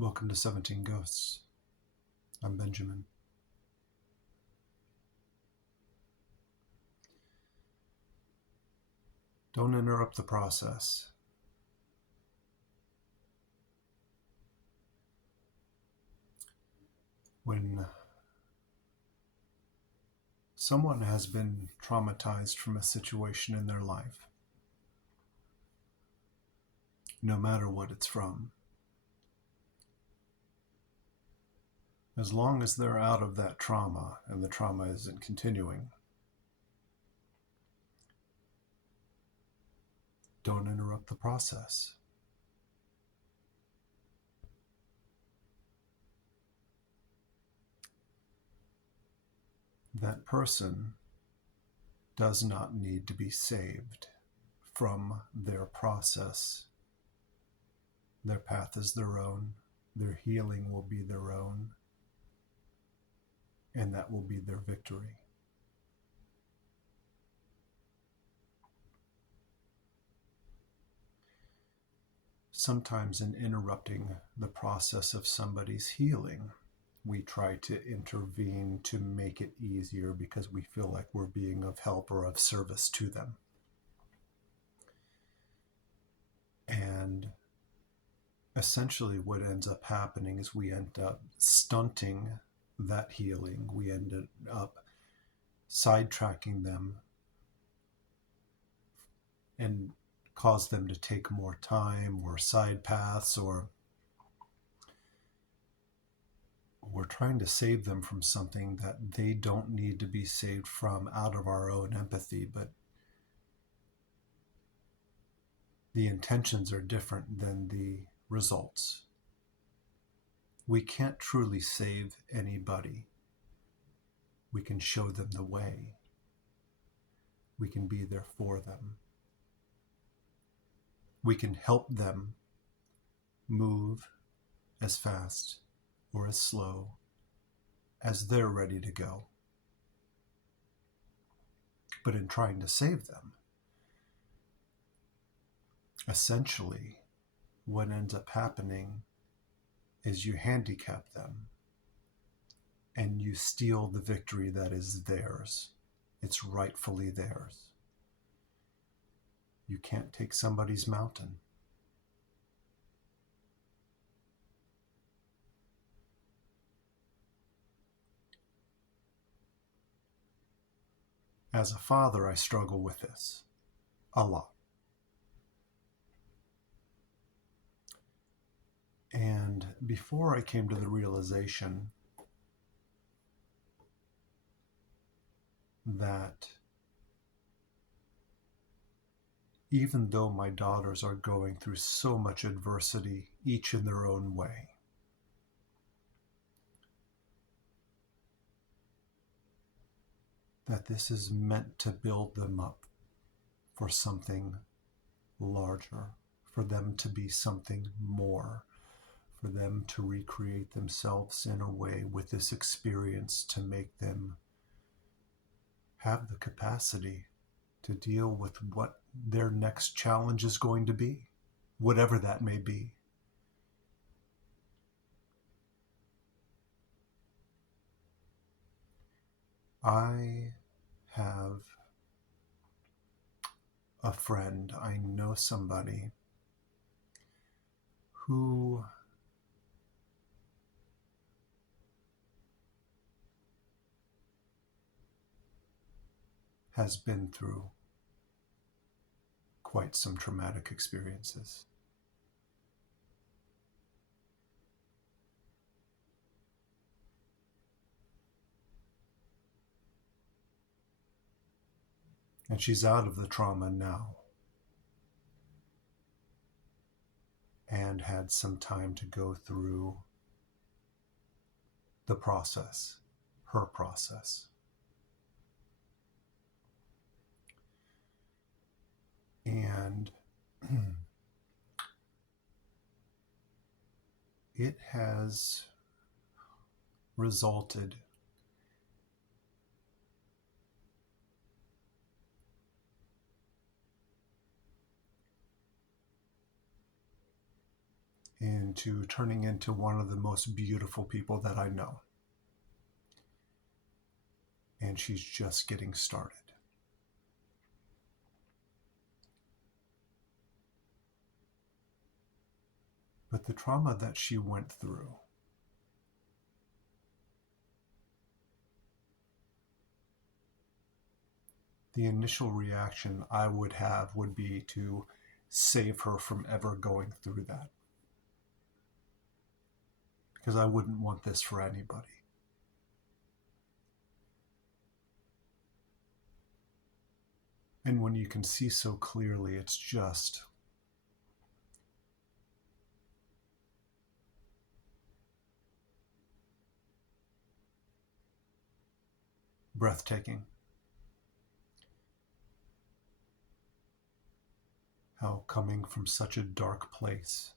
Welcome to 17 Ghosts. I'm Benjamin. Don't interrupt the process. When someone has been traumatized from a situation in their life, no matter what it's from, as long as they're out of that trauma and the trauma isn't continuing, don't interrupt the process. That person does not need to be saved from their process. Their path is their own. Their healing will be their own. And that will be their victory. Sometimes in interrupting the process of somebody's healing, we try to intervene to make it easier because we feel like we're being of help or of service to them. And essentially what ends up happening is we end up stunting that healing. We end up sidetracking them and cause them to take more time or side paths, or we're trying to save them from something that they don't need to be saved from out of our own empathy, but the intentions are different than the results. We can't truly save anybody. We can show them the way. We can be there for them. We can help them move as fast or as slow as they're ready to go. But in trying to save them, essentially what ends up happening is you handicap them and you steal the victory that is theirs. It's rightfully theirs. You can't take somebody's mountain. As a father, I struggle with this a lot. And before I came to the realization that even though my daughters are going through so much adversity, each in their own way, that this is meant to build them up for something larger, for them to be something more, for them to recreate themselves in a way with this experience to make them have the capacity to deal with what their next challenge is going to be, whatever that may be. I have a friend, I know somebody who has been through quite some traumatic experiences. And she's out of the trauma now and had some time to go through the process, her process. And it has resulted in into turning into one of the most beautiful people that I know. And she's just getting started. But the trauma that she went through, the initial reaction I would have would be to save her from ever going through that. Because I wouldn't want this for anybody. And when you can see so clearly, it's just breathtaking. How coming from such a dark place,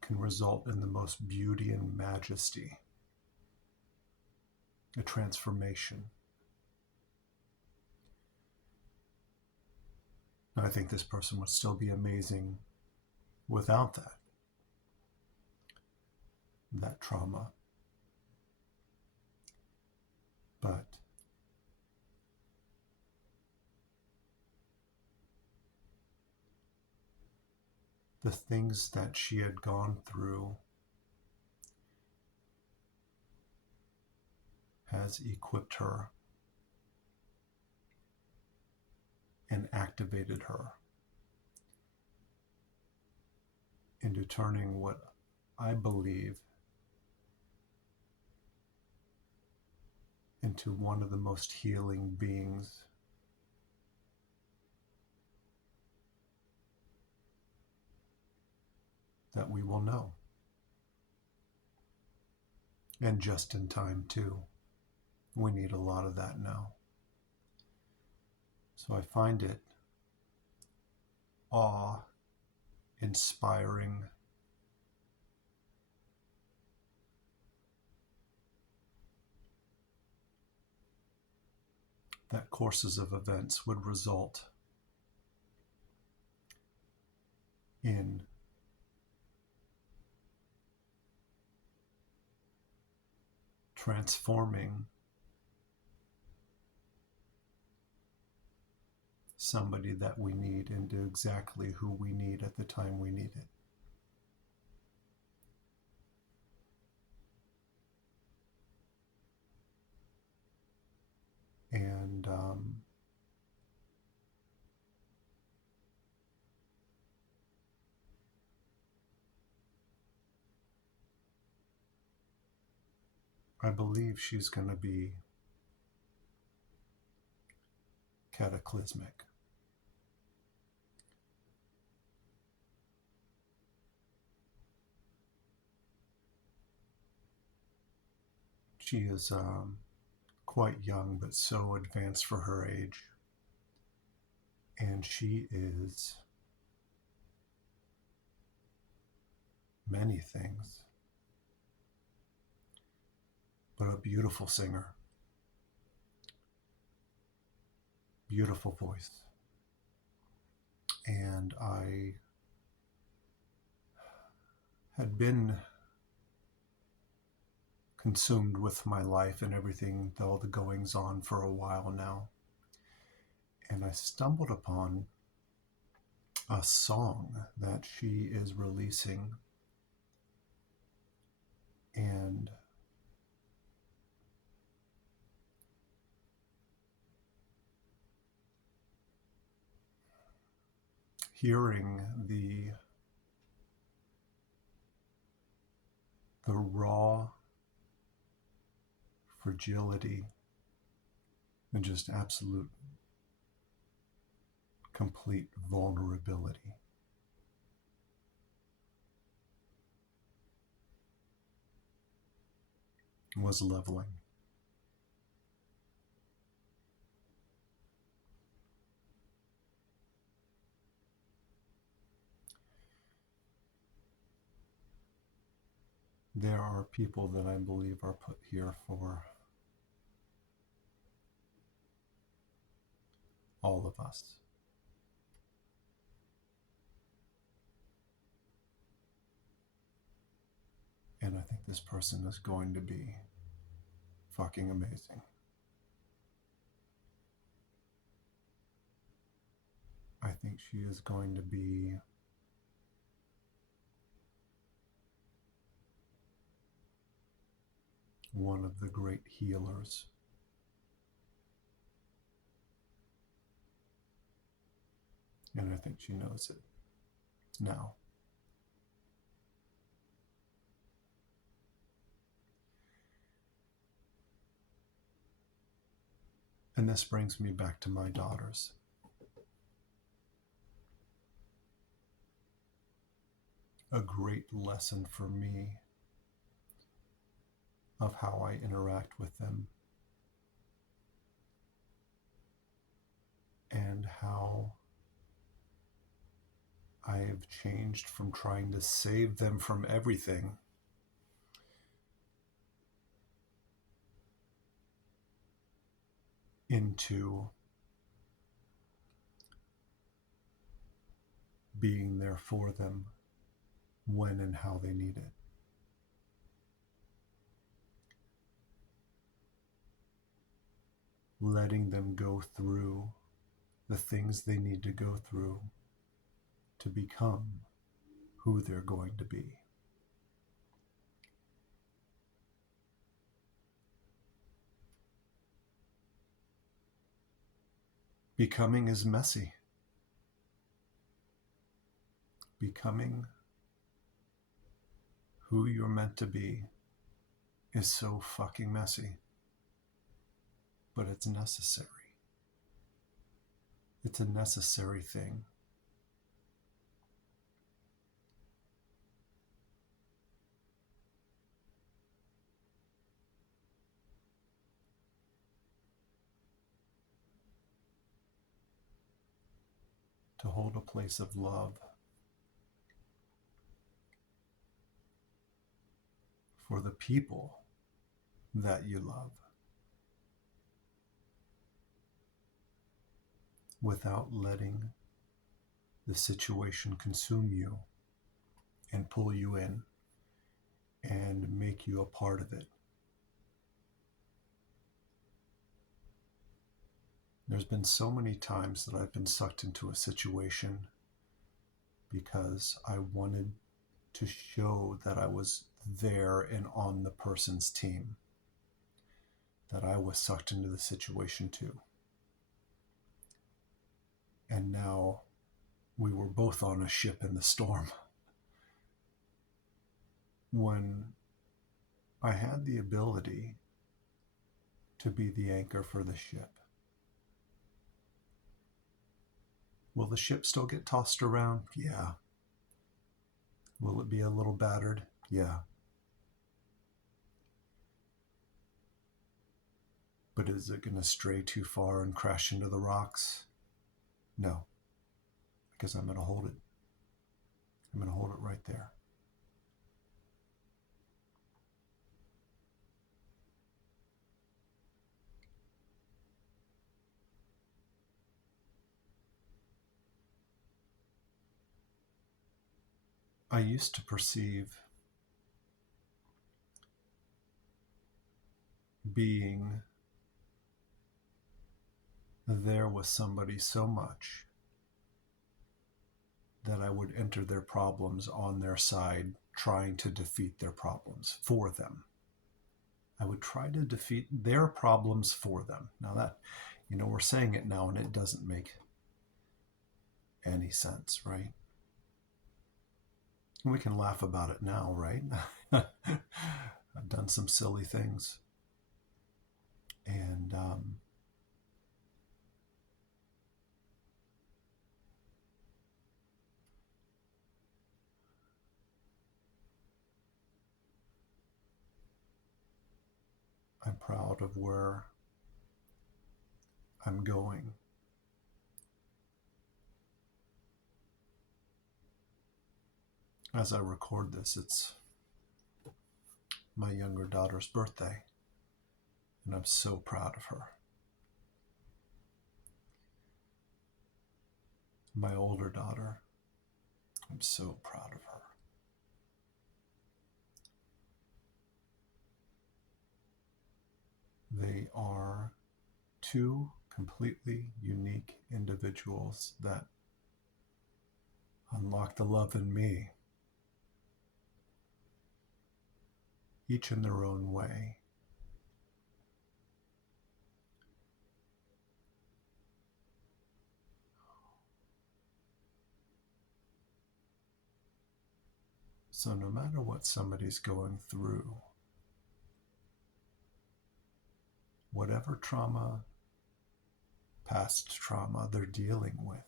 can result in the most beauty and majesty, a transformation. And I think this person would still be amazing without that trauma. But the things that she had gone through has equipped her and activated her into turning what I believe into one of the most healing beings that we will know. And just in time, too. We need a lot of that now. So I find it awe-inspiring that courses of events would result in transforming somebody that we need into exactly who we need at the time we need it. And I believe she's going to be cataclysmic. She is quite young, but so advanced for her age. And she is many things, but a beautiful singer, beautiful voice. And I had been consumed with my life and everything, all the goings on for a while now. And I stumbled upon a song that she is releasing. And hearing the raw fragility and just absolute complete vulnerability was leveling. There are people that I believe are put here for all of us. And I think this person is going to be fucking amazing. I think she is going to be one of the great healers. And I think she knows it now. And this brings me back to my daughters. A great lesson for me of how I interact with them and how I have changed from trying to save them from everything into being there for them when and how they need it. Letting them go through the things they need to go through to become who they're going to be. Becoming is messy. Becoming who you're meant to be is so fucking messy. But it's necessary. It's a necessary thing. To hold a place of love for the people that you love without letting the situation consume you and pull you in and make you a part of it. There's been so many times that I've been sucked into a situation because I wanted to show that I was there and on the person's team, that I was sucked into the situation too. And now we were both on a ship in the storm. When I had the ability to be the anchor for the ship, will the ship still get tossed around? Yeah. Will it be a little battered? Yeah. But is it going to stray too far and crash into the rocks? No. Because I'm going to hold it. I'm going to hold it right there. I used to perceive being there with somebody so much that I would enter their problems on their side, trying to defeat their problems for them. I would try to defeat their problems for them. Now that, we're saying it now and it doesn't make any sense, right? We can laugh about it now, right? I've done some silly things. And I'm proud of where I'm going. As I record this, it's my younger daughter's birthday, and I'm so proud of her. My older daughter, I'm so proud of her. They are two completely unique individuals that unlock the love in me, each in their own way. So no matter what somebody's going through, whatever trauma, past trauma they're dealing with,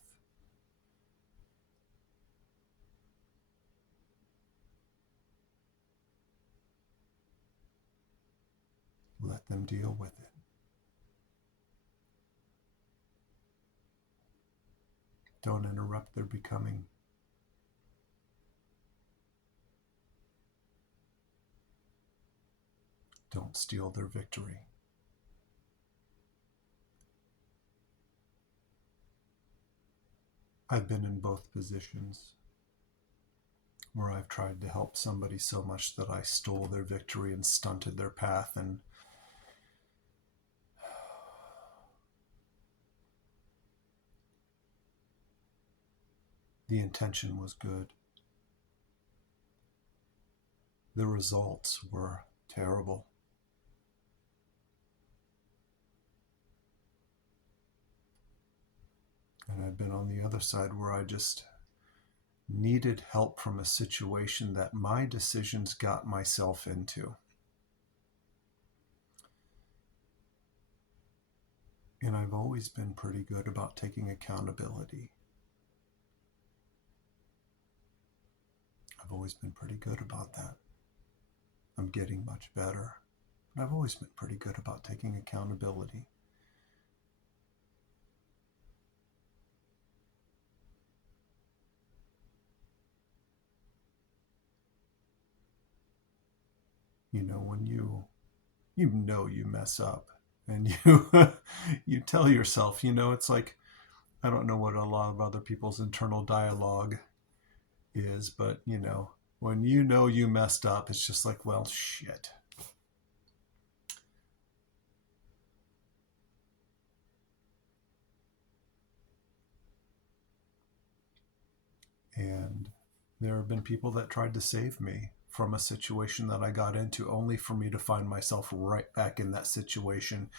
let them deal with it. Don't interrupt their becoming. Don't steal their victory. I've been in both positions where I've tried to help somebody so much that I stole their victory and stunted their path, and the intention was good. The results were terrible. And I've been on the other side where I just needed help from a situation that my decisions got myself into. And I've always been pretty good about taking accountability. I've always been pretty good about that. I'm getting much better, but I've always been pretty good about taking accountability. You know, when you mess up and you tell yourself, it's like, I don't know what a lot of other people's internal dialogue is, but when you messed up, it's just like, well, shit. And there have been people that tried to save me from a situation that I got into, only for me to find myself right back in that situation.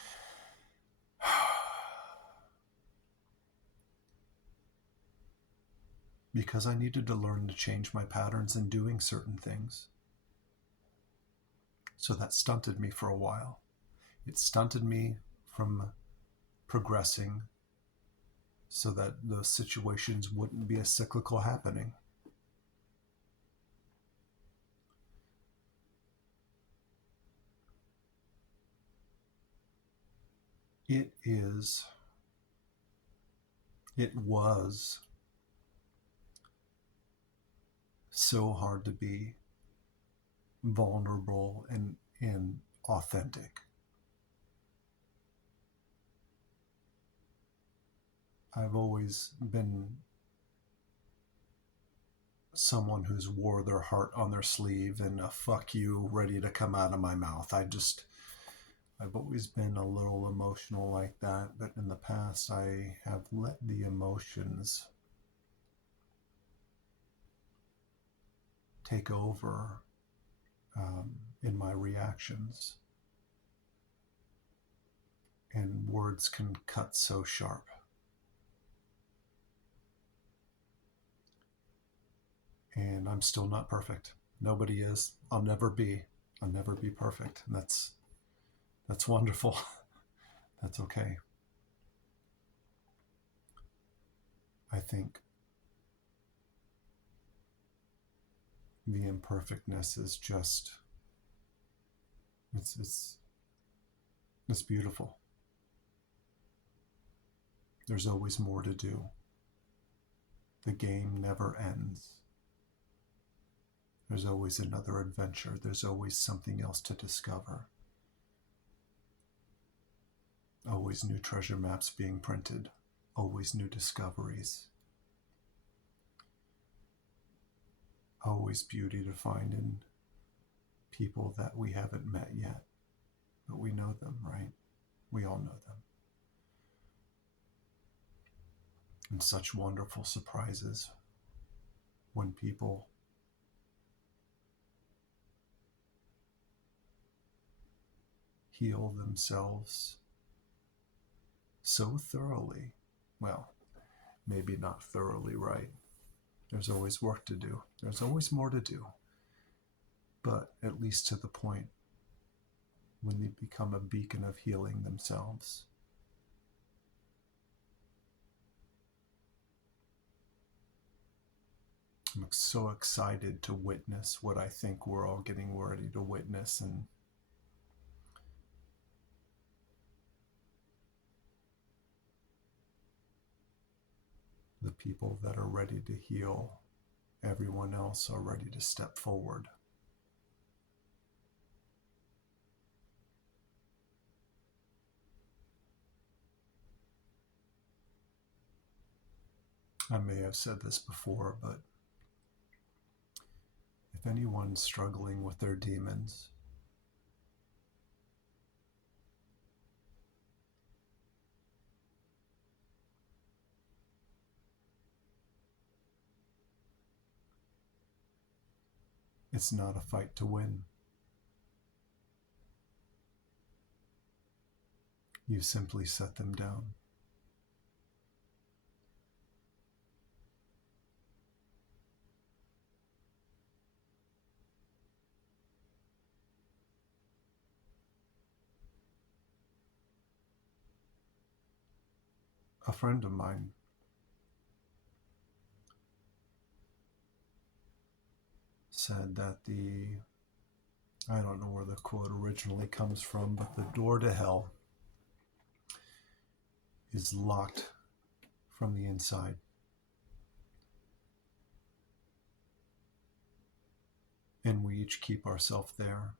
Because I needed to learn to change my patterns in doing certain things. So that stunted me for a while. It stunted me from progressing so that those situations wouldn't be a cyclical happening. It was so hard to be vulnerable and authentic. I've always been someone who's wore their heart on their sleeve and a fuck you ready to come out of my mouth. I've always been a little emotional like that, but in the past I have let the emotions take over in my reactions. And words can cut so sharp. And I'm still not perfect. Nobody is. I'll never be. I'll never be perfect. And that's wonderful. That's okay. I think the imperfectness is just it's beautiful. There's always more to do. The game never ends. There's always another adventure. There's always something else to discover. Always new treasure maps being printed. Always new discoveries. Always beauty to find in people that we haven't met yet. but we know them, right? We all know them. And such wonderful surprises when people heal themselves so thoroughly. Well, maybe not thoroughly, right? There's always work to do. There's always more to do. But at least to the point when they become a beacon of healing themselves. I'm so excited to witness what I think we're all getting ready to witness, and the people that are ready to heal, everyone else are ready to step forward. I may have said this before, but if anyone's struggling with their demons, it's not a fight to win. You simply set them down. A friend of mine said that I don't know where the quote originally comes from, but the door to hell is locked from the inside. And we each keep ourselves there.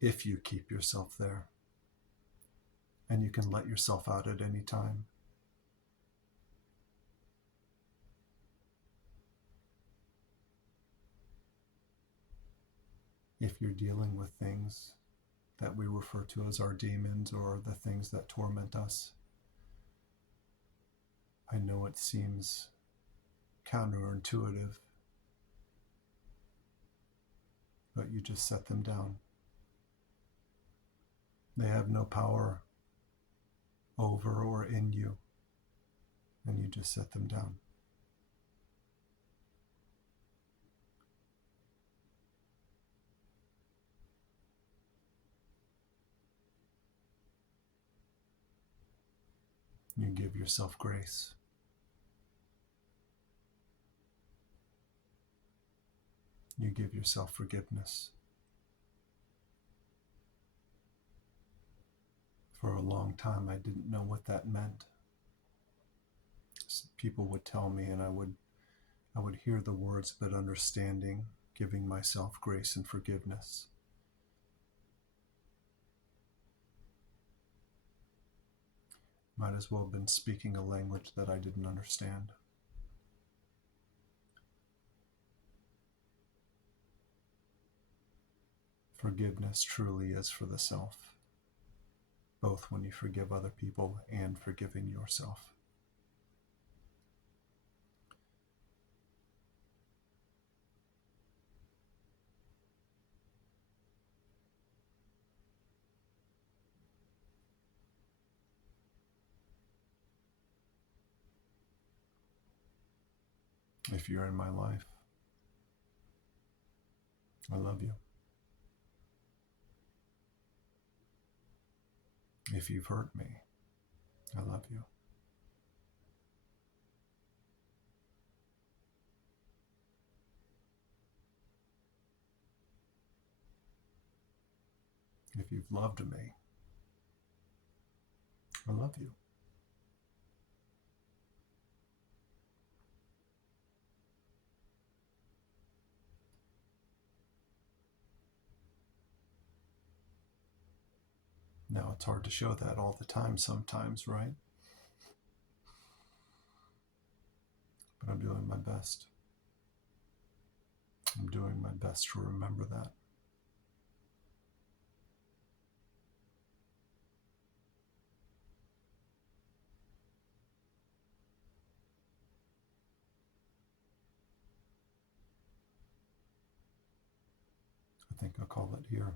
If you keep yourself there. And you can let yourself out at any time. If you're dealing with things that we refer to as our demons or the things that torment us, I know it seems counterintuitive, but you just set them down. They have no power over or in you, and you just set them down. You give yourself grace. You give yourself forgiveness. For a long time, I didn't know what that meant. People would tell me, and I would hear the words, but understanding, giving myself grace and forgiveness. Might as well have been speaking a language that I didn't understand. Forgiveness truly is for the self, both when you forgive other people and forgiving yourself. If you're in my life, I love you. If you've hurt me, I love you. If you've loved me, I love you. Now, it's hard to show that all the time sometimes, right? But I'm doing my best. I'm doing my best to remember that. think I'll call it here.